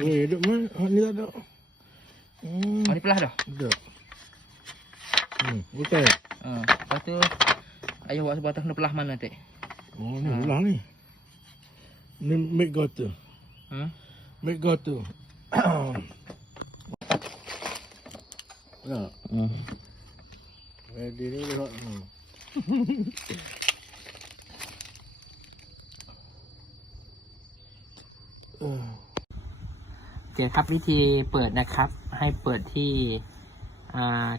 Ni duduk mana? Ah, Ni tak ada. Hmm, Oh, ni pelah dah. ada. Hmm, betul. Ha. Lepas tu, ayah buat sebatang kena pelah mana nanti? Oh, ni Ah. ulang ni. Ni make gutter. Hmm? Make gutter. Ya, Hmm. ready ni dah. Hmm. Uh. โอเคครับวิธีเปิดนะครับ ให้เปิดที่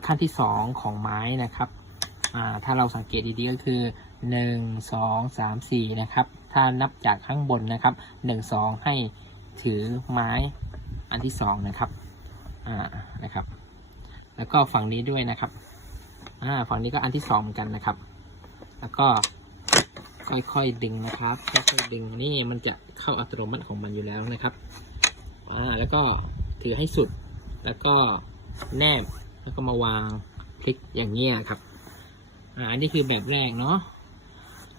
ขั้นที่สองของไม้นะครับ ถ้าเราสังเกตดีๆก็คือหนึ่งสองสามสี่นะครับ ถ้านับจากข้างบนนะครับหนึ่งสองให้ถือไม้อันที่สองนะครับนะครับ แล้วก็ฝั่งนี้ด้วยนะครับฝั่งนี้ก็อันที่สองเหมือนกันนะครับ แล้วก็ค่อยๆดึงนะครับค่อยๆดึงนี่มันจะเข้าอัตโนมัติของมันอยู่แล้วนะครับ อ่าแล้วก็ถือให้สุด แล้วก็แนบ แล้วก็มาวางคลิกอย่างเงี้ยครับ อ่านนี้คือแบบแรกเนาะ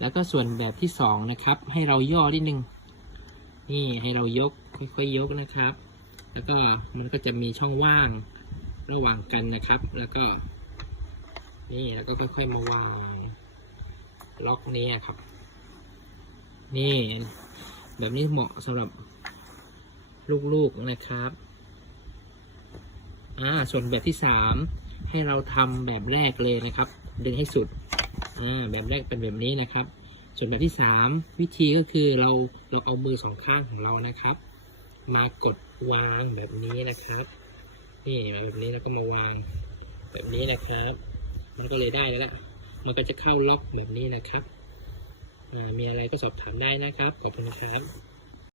แล้วก็ส่วนแบบที่สองนะครับ ให้เราย่อนิดนึง นี่ให้เรายกค่อยๆยกนะครับ แล้วก็มันก็จะมีช่องว่างระหว่างกันนะครับ แล้วก็ นี่แล้วก็ค่อยๆมาวางล็อกนี้ครับ นี่ แบบนี้เหมาะสำหรับ ลูกๆนะครับ อ่า ส่วนแบบที่สามให้เราทำแบบแรกเลยนะครับ ดึงให้สุด อ่า แบบแรกเป็นแบบนี้นะครับ ส่วนแบบที่สามวิธีก็คือเราเราเอามือสองข้างของเรานะครับ มากดวางแบบนี้นะครับ นี่แบบนี้แล้วก็มาวางแบบนี้นะครับ มันก็เลยได้แล้วล่ะ มันก็จะเข้าล็อกแบบนี้นะครับอ่ามีอะไรก็สอบถามได้นะครับ ขอบคุณครับ